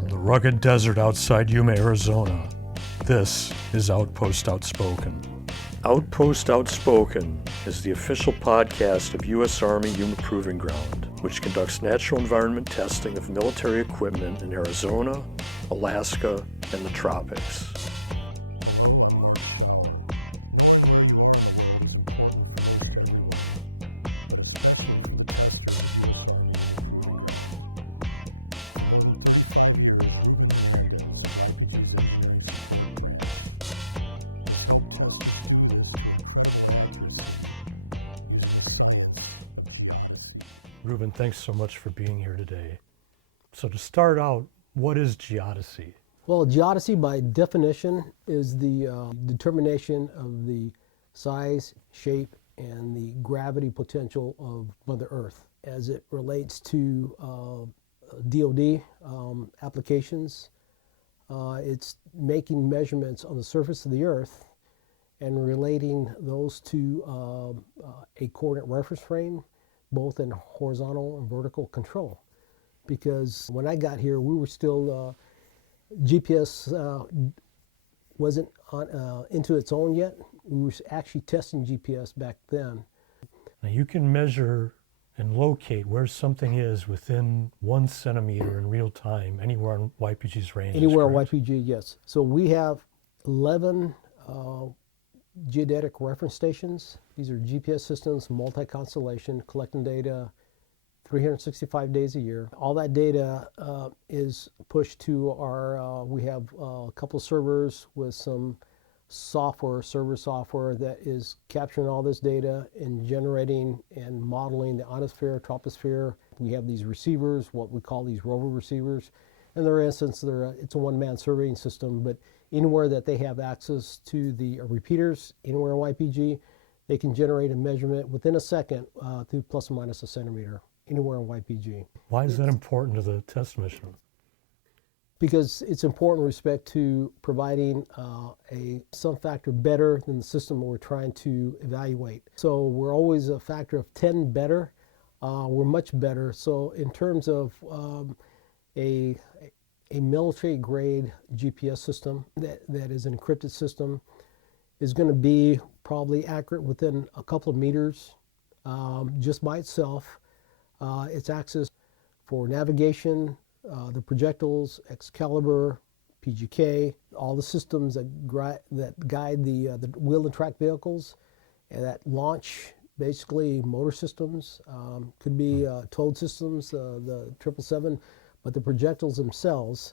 From the rugged desert outside Yuma, Arizona, this is Outpost Outspoken. Outpost Outspoken is the official podcast of U.S. Army Yuma Proving Ground, which conducts natural environment testing of military equipment in Arizona, Alaska, and the tropics. Ruben, thanks so much for being here today. So to start out, what is geodesy? Well, geodesy by definition is the determination of the size, shape, and the gravity potential of Mother Earth as it relates to DoD applications. It's making measurements on the surface of the Earth and relating those to a coordinate reference frame, both in horizontal and vertical control. Because when I got here, we were still, GPS wasn't into its own yet. We were actually testing GPS back then. Now you can measure and locate where something is within 1 centimeter in real time, anywhere on YPG's range. Anywhere on YPG, yes. So we have 11 geodetic reference stations. These are GPS systems, multi-constellation, collecting data 365 days a year. All that data is pushed to our, we have a couple servers with some software, server software that is capturing all this data and generating and modeling the ionosphere, troposphere. We have these receivers, what we call these rover receivers. In their instance, it's a one-man surveying system, but anywhere that they have access to the repeaters, anywhere on YPG, they can generate a measurement within a second through plus or minus a centimeter, anywhere on YPG. Why is that important to the test mission? Because it's important with respect to providing some factor better than the system we're trying to evaluate. So we're always a factor of 10 better. We're much better. So in terms of a military-grade GPS system that is an encrypted system is going to be probably accurate within a couple of meters just by itself. It's access for navigation, the projectiles, Excalibur, PGK, all the systems that guide the wheel and track vehicles and that launch basically motor systems, could be towed systems, the 777. But the projectiles themselves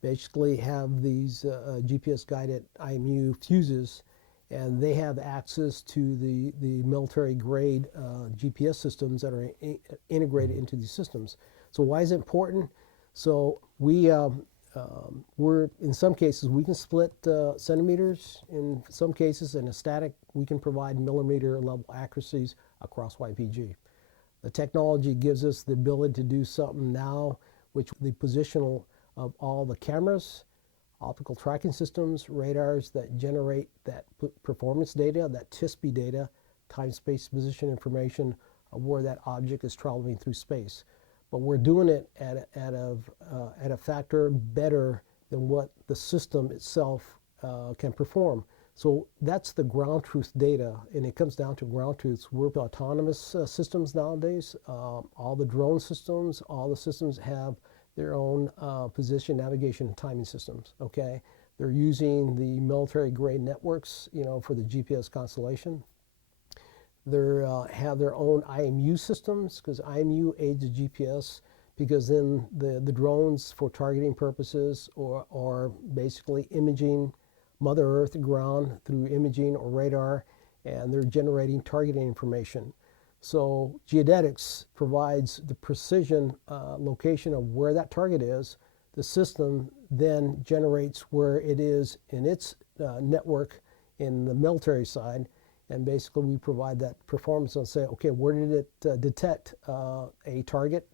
basically have these GPS-guided IMU fuses, and they have access to the military-grade GPS systems that are integrated into these systems. So why is it important? So we're in some cases we can split centimeters. In some cases, in a static, we can provide millimeter-level accuracies across YPG. The technology gives us the ability to do something now, which the positional of all the cameras, optical tracking systems, radars that generate that performance data, that TSP data, time, space, position information of where that object is traveling through space. But we're doing it at a factor better than what the system itself can perform. So that's the ground truth data, and it comes down to ground truths. We're autonomous systems nowadays. All the drone systems, all the systems have their own position, navigation, and timing systems, okay? They're using the military-grade networks, for the GPS constellation. They have their own IMU systems, because IMU aids the GPS, because then the drones, for targeting purposes, or basically imaging Mother Earth ground through imaging or radar, and they're generating targeting information. So geodetics provides the precision location of where that target is. The system then generates where it is in its network in the military side, and basically we provide that performance and say, okay, where did it detect a target?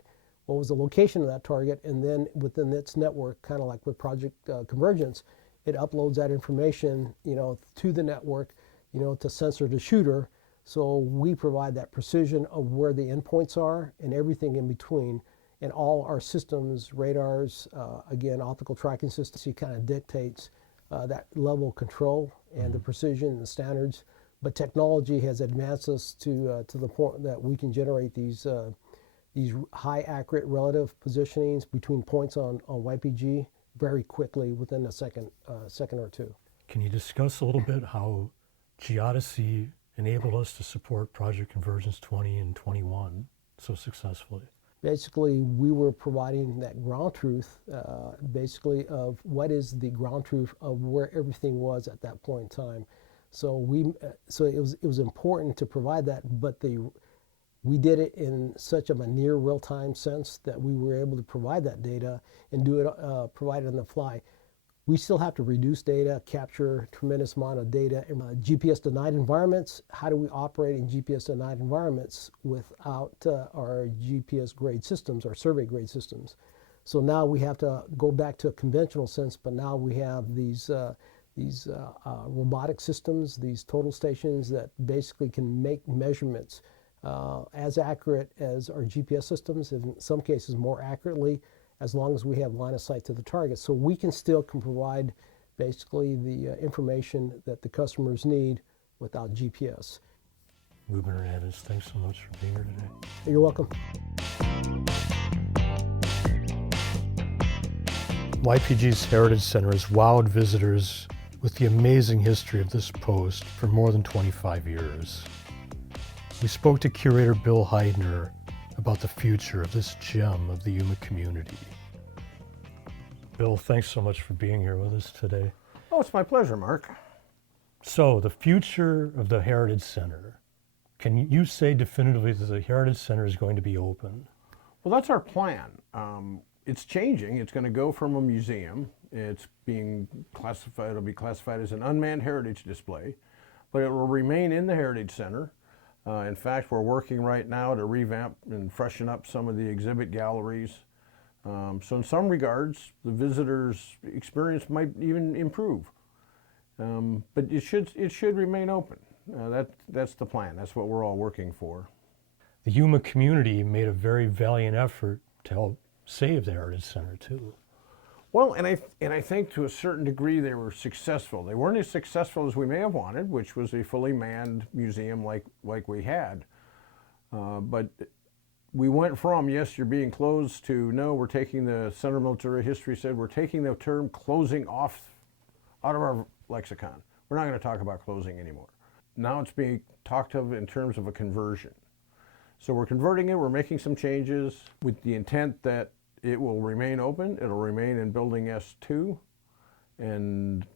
What was the location of that target? And then within its network, kind of like with Project Convergence, it uploads that information, to the network, to sensor to shooter. So we provide that precision of where the endpoints are and everything in between. And all our systems, radars, again, optical tracking systems, it kind of dictates that level of control and the precision and the standards. But technology has advanced us to the point that we can generate these high accurate relative positionings between points on YPG very quickly within a second or two. Can you discuss a little bit how geodesy enabled us to support Project Convergence 20 and 21 so successfully? Basically, we were providing that ground truth, basically of what is the ground truth of where everything was at that point in time. So it was important to provide that, but we did it in such a near real-time sense that we were able to provide that data and provide it on the fly. We still have to reduce data, capture a tremendous amount of data in GPS-denied environments. How do we operate in GPS-denied environments without our GPS-grade systems, our survey-grade systems? So now we have to go back to a conventional sense, but now we have these robotic systems, these total stations that basically can make measurements as accurate as our GPS systems, in some cases more accurately, as long as we have line of sight to the target. So we can provide basically the information that the customers need without GPS. Ruben Hernandez, thanks so much for being here today. You're welcome. YPG's Heritage Center has wowed visitors with the amazing history of this post for more than 25 years. We spoke to Curator Bill Heidner about the future of this gem of the Yuma community. Bill, thanks so much for being here with us today. Oh, it's my pleasure, Mark. So, the future of the Heritage Center. Can you say definitively that the Heritage Center is going to be open? Well, that's our plan. It's changing. It's going to go from a museum. It's being classified, it'll be classified as an unmanned heritage display, but it will remain in the Heritage Center. In fact, we're working right now to revamp and freshen up some of the exhibit galleries. So in some regards, the visitor's experience might even improve. But it should remain open. That's the plan. That's what we're all working for. The Yuma community made a very valiant effort to help save the Heritage Center too. Well, and I think to a certain degree they were successful. They weren't as successful as we may have wanted, which was a fully manned museum like we had. But we went from, yes, you're being closed, to no, we're taking the Center of Military History said, we're taking the term closing out of our lexicon. We're not going to talk about closing anymore. Now it's being talked of in terms of a conversion. So we're converting it, we're making some changes with the intent that it will remain open. It'll remain in Building S2, and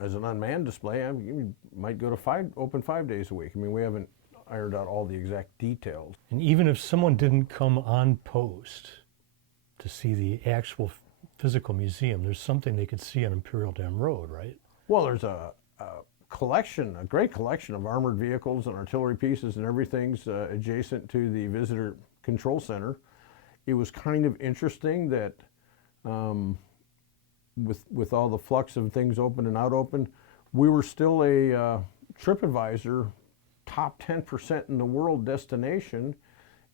as an unmanned display, you might go to open 5 days a week. I mean, we haven't ironed out all the exact details. And even if someone didn't come on post to see the actual physical museum, there's something they could see on Imperial Dam Road, right? Well, there's a great collection of armored vehicles and artillery pieces and everything's adjacent to the Visitor Control Center. It was kind of interesting that with all the flux of things open and out open, we were still a TripAdvisor top 10% in the world destination.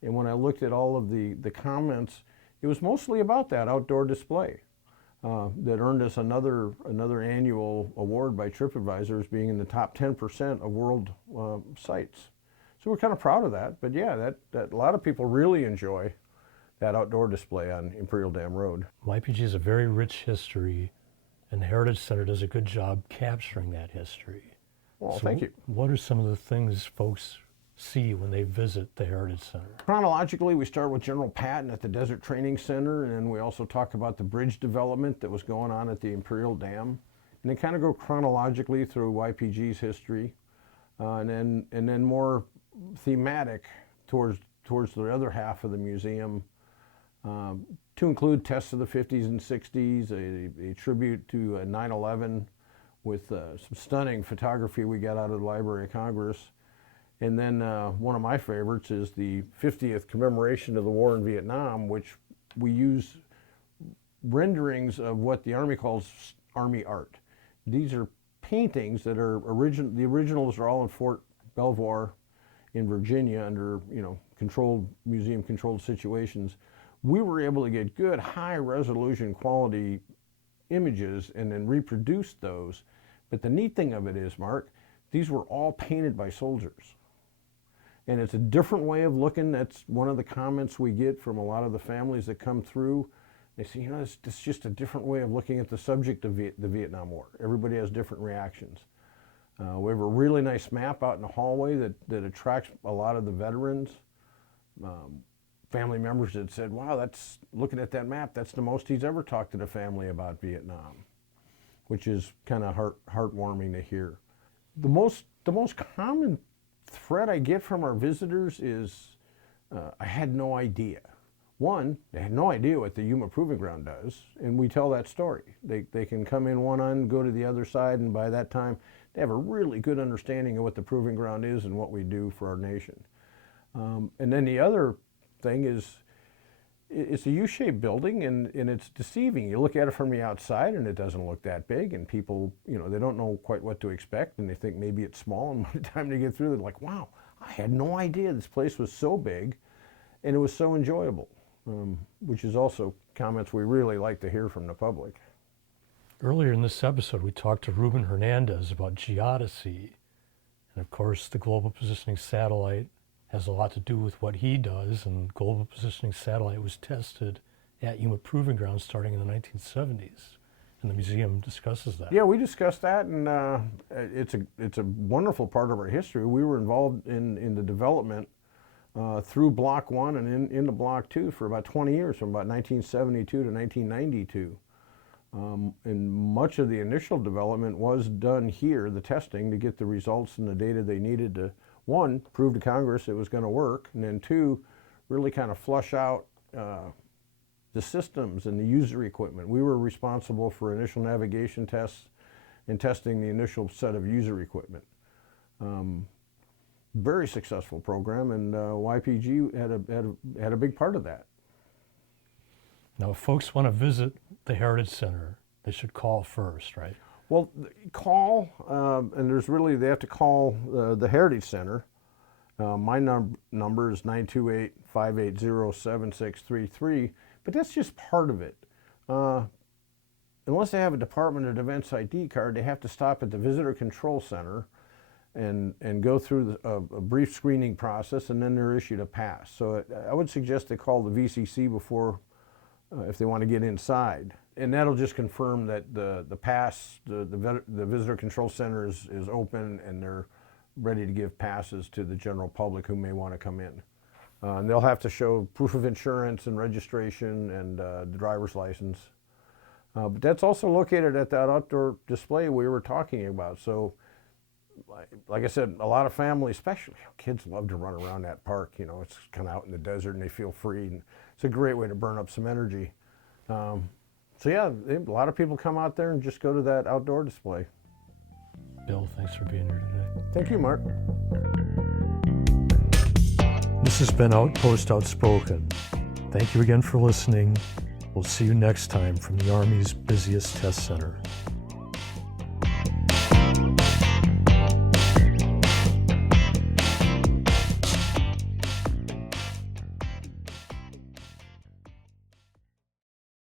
And when I looked at all of the comments, it was mostly about that outdoor display that earned us another annual award by TripAdvisor as being in the top 10% of world sites. So we're kind of proud of that. But yeah, that a lot of people really enjoy that outdoor display on Imperial Dam Road. YPG has a very rich history, and the Heritage Center does a good job capturing that history. Well, so thank you. What are some of the things folks see when they visit the Heritage Center? Chronologically, we start with General Patton at the Desert Training Center, and then we also talk about the bridge development that was going on at the Imperial Dam. And then kind of go chronologically through YPG's history, and then more thematic towards the other half of the museum, to include tests of the 50s and 60s, a tribute to 9/11 with some stunning photography we got out of the Library of Congress. And then one of my favorites is the 50th commemoration of the war in Vietnam, which we use renderings of what the Army calls Army art. These are paintings that are the originals are all in Fort Belvoir in Virginia under museum controlled situations. we were able to get good high resolution quality images and then reproduce those. But the neat thing of it is, Mark, these were all painted by soldiers. And it's a different way of looking. That's one of the comments we get from a lot of the families that come through. They say, it's just a different way of looking at the subject of the Vietnam War. Everybody has different reactions. We have a really nice map out in the hallway that attracts a lot of the veterans. Family members that said, wow, looking at that map, that's the most he's ever talked to the family about Vietnam, which is kind of heartwarming to hear. The most common thread I get from our visitors is, I had no idea. One, they had no idea what the Yuma Proving Ground does, and we tell that story. They can come in one end, go to the other side, and by that time, they have a really good understanding of what the Proving Ground is and what we do for our nation. And then the other thing is, it's a U-shaped building, and it's deceiving. You look at it from the outside, and it doesn't look that big, and people, they don't know quite what to expect, and they think maybe it's small, and by the time they get through, they're like, wow, I had no idea this place was so big, and it was so enjoyable, which is also comments we really like to hear from the public. Earlier in this episode, we talked to Ruben Hernandez about geodesy, and of course, the Global Positioning Satellite has a lot to do with what he does, and Global Positioning Satellite was tested at Yuma Proving Ground starting in the 1970s, and the museum discusses that. Yeah, we discussed that, and it's a wonderful part of our history. We were involved in the development through Block 1 and into Block 2 for about 20 years, from about 1972 to 1992. And much of the initial development was done here, the testing, to get the results and the data they needed to, one, prove to Congress it was going to work, and then two, really kind of flush out the systems and the user equipment. We were responsible for initial navigation tests and testing the initial set of user equipment. Very successful program, and YPG had a big part of that. Now, if folks want to visit the Heritage Center, they should call first, right? Well, call, and they have to call the Heritage Center. My number is 928-580-7633, but that's just part of it. Unless they have a Department of Defense ID card, they have to stop at the Visitor Control Center and go through a brief screening process, and then they're issued a pass. So I would suggest they call the VCC before, if they want to get inside. And that'll just confirm that the pass, the Visitor Control Center is open, and they're ready to give passes to the general public who may want to come in. And they'll have to show proof of insurance and registration and the driver's license. But that's also located at that outdoor display we were talking about. So, like I said, a lot of families, especially kids, love to run around that park. It's kind of out in the desert, and they feel free. And it's a great way to burn up some energy. So yeah, a lot of people come out there and just go to that outdoor display. Bill, thanks for being here today. Thank you, Mark. This has been Outpost Outspoken. Thank you again for listening. We'll see you next time from the Army's busiest test center.